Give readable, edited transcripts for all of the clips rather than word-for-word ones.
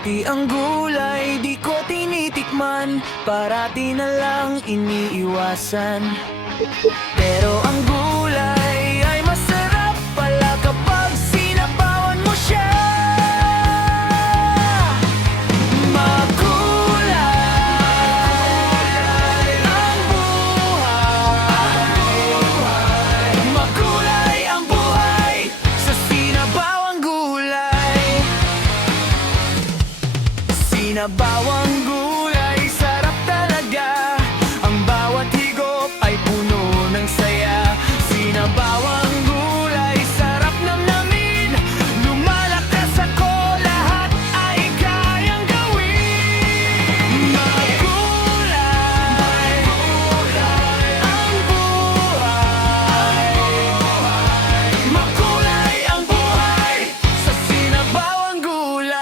Pati ang gulay di ko tinitikman, parati na lang iniiwasan. Pero ang gulay ay masarap pala kapag sinabawan mo siya. Makulay ang buhay, makulay ang buhay sa sinabawang gulay. Sinabawang gulay, sarap talaga. Ang bawat higop ay puno ng saya. Sinabawang gulay, sarap namnamin. Lumalakas ako, lahat ay kayang gawin. Makulay ang buhay, makulay ang buhay sa sinabawang gulay.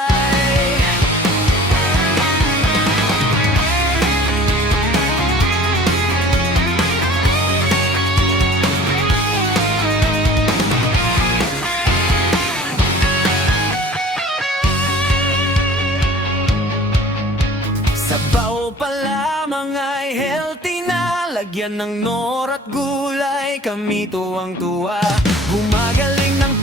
Sabaw pa lamang ay healthy na. Lagyan ng nor at gulay, kami tuwang-tuwa. Gumagaling ng